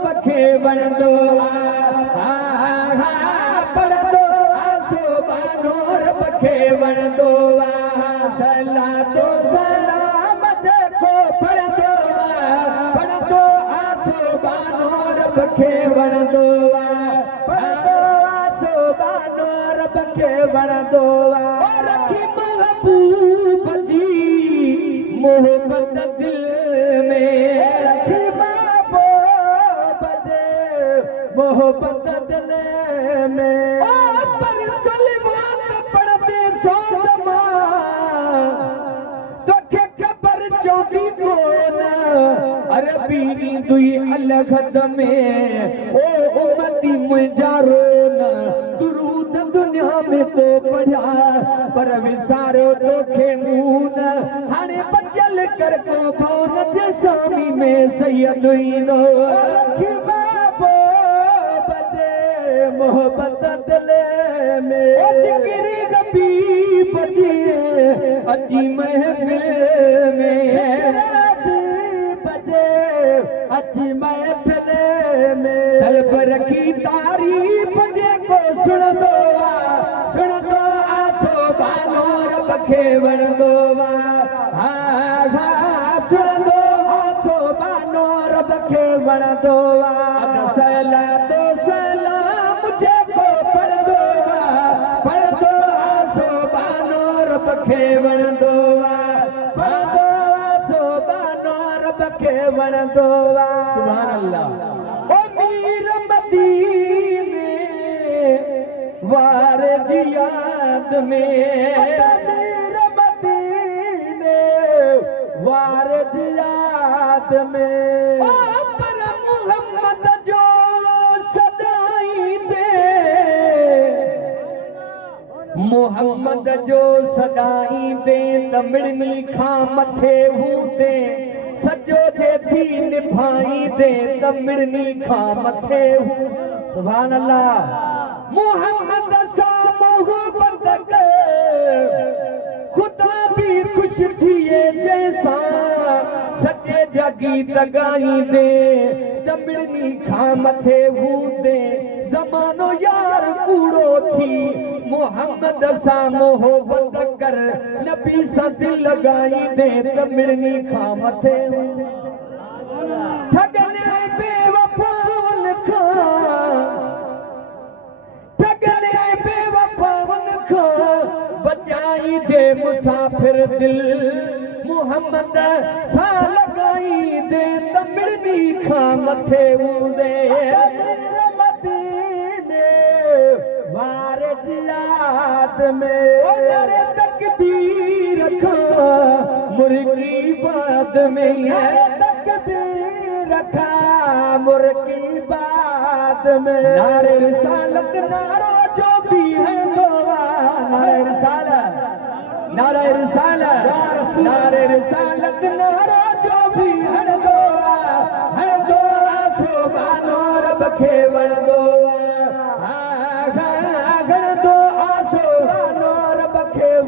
रब खे वणंदो पढ़ंदो सुभानो रब खे वणंदो सलातो सलाम जेको पढ़ंदो सुभानो रब खे वणंदो सुभानो रब खे वणंदो रखी महबूब जी मोहब्बत दिल में रखी महबूब जी मोहब्बत दिल में पर सलवात पढ़ते सो तोखे ख़बर चौथी कोन अरबी ईंदुई अलगद में ओ उम्मती मुंहिंजा रोन दुरूद दुनिया में तो पढ़िया पर विसारो तोखे मून हाणे बचल कर को भवन जे सामी में सैयद ईंदो मोहब्बत दिल में जिक्र रबी बजे अजी महफिल में बजे अजी महफिल में दिल पर रखी तारीफ जेको सुणंदो सुभानो रब खे वणंदो सुणंदो सुभानो रब खे वणंदो सलातो सलाम जेको पढ़ंदो सुभानो रब खे वणंदो सुभानो रब खे वणंदो सुभान अल्लाह ओ मीर मदीने वार जी याद में मीर मदीने वार जी याद में पर मोहम्मद जो सदाई दे मोहम्मद जो सदाई दे तमिड़नी खां मथे हूंदे सजो जे थी निभाई दे तमिड़नी खां मथे सुभान अल्लाह मोहम्मद सा मोहब्बत कर खुदा भी खुश थिए जैसा सचे जगी तगाई दे तमिड़नी खां मथे हूंदे ज़मानो यार कूड़ो थी मोहम्मद सा मोहब्बत कर नबी सा दिल लगाई दे तमिड़नी खां मथे ठगले बेवफावन खां ठगले बेवफावन खां बचाई जे मुसाफिर दिल मोहम्मद सा लगाई दे तमिड़नी खां मथे हूंदे वार जी याद में तकबीर खां मुर्गी बाद में तकबीर खां मुर्गी बाद में नारे रिसालत नारा जो भी है नारे रिसालत नारे रिसालत नारे रिसालत नारा जो भी है सुभानो रब खे वणंदो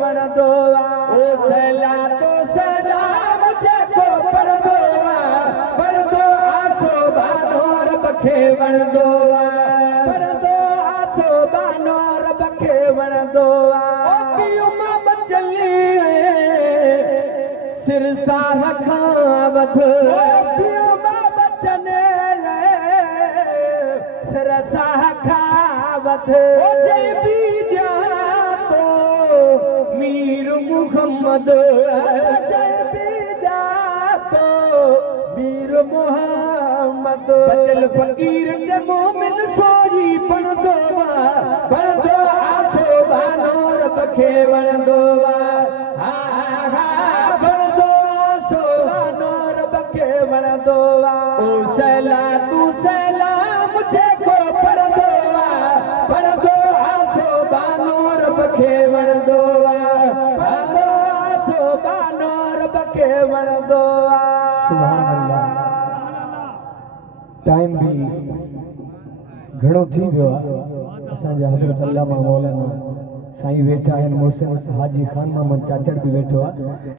वणंदो ओ सलातो सलाम जेको पढ़ंदो सुभानो रब खे वणंदो सुभानो रब खे वणंदो चली सिरसाह खां वध बचन सिरसाह खां वध मीर मुहम्मद मीर मुहम्मद बचल फकीर जे मोमिन सोई पढ़ंदो सुभानो रब खे वणंदो सुभानो रब खे वणंदो ओ सलातू सलाम जेको पढ़ंदो सुभानो रब खे वणंदो सुभानो रब खे वणंदो सुभान अल्लाह टाइम भी घणो थी वियो आहे असांजा हज़रत अल्लामा मौलाना साईं वेठा आहिनि मोहसिन हाजी खान मोहम्मद चाचड़ भी वेठो आहे।